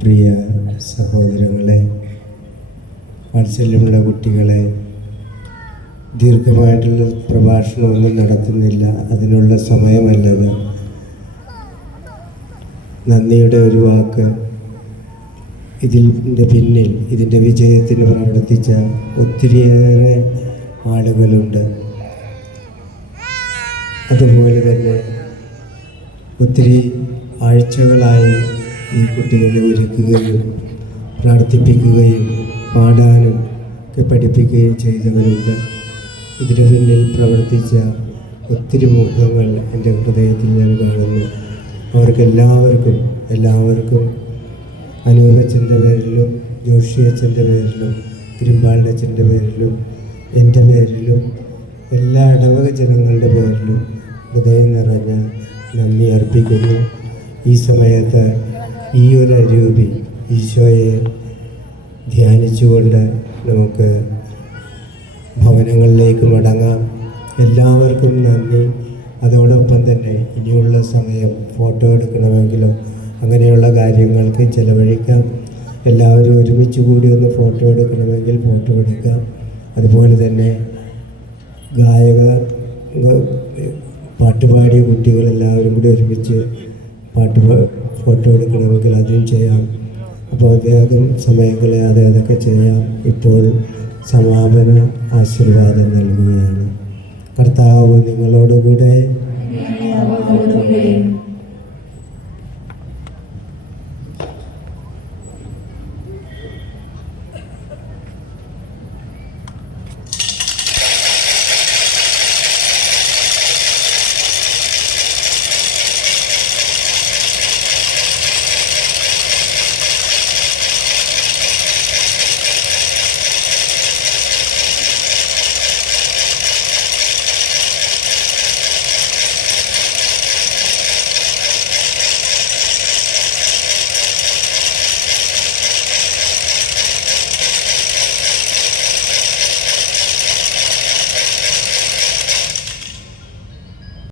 പ്രിയ സഹോദരങ്ങളെ വാത്സല്യമുള്ള കുട്ടികളെ ദീർഘമായിട്ടുള്ള പ്രഭാഷണമൊന്നും നടത്തുന്നില്ല. അതിനുള്ള സമയമല്ലത്. നന്ദിയുടെ ഒരു വാക്ക്. ഇതിന്റെ പിന്നിൽ ഇതിന്റെ വിജയത്തിന് പ്രവർത്തിച്ച ഒത്തിരിയേറെ ആളുകളുണ്ട്. അതുപോലെ തന്നെ ഒത്തിരി ആഴ്ചകളായി ഈ കുട്ടികളെ ഒരുക്കുകയും പ്രാർത്ഥിപ്പിക്കുകയും പാടാനും ഒക്കെ പഠിപ്പിക്കുകയും ചെയ്തവരുണ്ട്. ഇതിനു പിന്നിൽ പ്രവർത്തിച്ച ഒത്തിരി മുഖങ്ങൾ എന്റെ ഹൃദയത്തിൽ ഞാൻ കാണുന്നു. അവർക്കെല്ലാവർക്കും എല്ലാവർക്കും അനൂപച്ചന്റെ പേരിലും ജോഷിയച്ചന്റെ പേരിലും തിരുമ്പാളിനച്ഛന്റെ പേരിലും എന്റെ പേരിലും എല്ലാ ഇടവക ജനങ്ങളുടെ പേരിലും ഹൃദയം നിറഞ്ഞ നന്ദി അർപ്പിക്കുന്നു. ഈ സമയത്ത് ഈ ഒരു അരൂപി ഈശോയെ ധ്യാനിച്ചുകൊണ്ട് നമുക്ക് ഭവനങ്ങളിലേക്ക് മടങ്ങാം. എല്ലാവർക്കും നന്ദി. അതോടൊപ്പം തന്നെ ഇനിയുള്ള സമയം ഫോട്ടോ എടുക്കണമെങ്കിലും അങ്ങനെയുള്ള കാര്യങ്ങൾക്ക് ചിലവഴിക്കാം. എല്ലാവരും ഒരുമിച്ച് കൂടി ഒന്ന് ഫോട്ടോ എടുക്കണമെങ്കിൽ ഫോട്ടോ എടുക്കാം അതുപോലെ തന്നെ ഗായക പാട്ടുപാടിയ കുട്ടികളെല്ലാവരും കൂടി ഒരുമിച്ച് പാട്ട് ഫോട്ടോ എടുക്കണമെങ്കിൽ അതും ചെയ്യാം. അപ്പോൾ അദ്ദേഹം സമയങ്ങളെ അത് അതൊക്കെ ചെയ്യാം. ഇപ്പോൾ സമാപന ആശീർവാദം നൽകുകയാണ്. കർത്താവ് നിങ്ങളോടുകൂടെ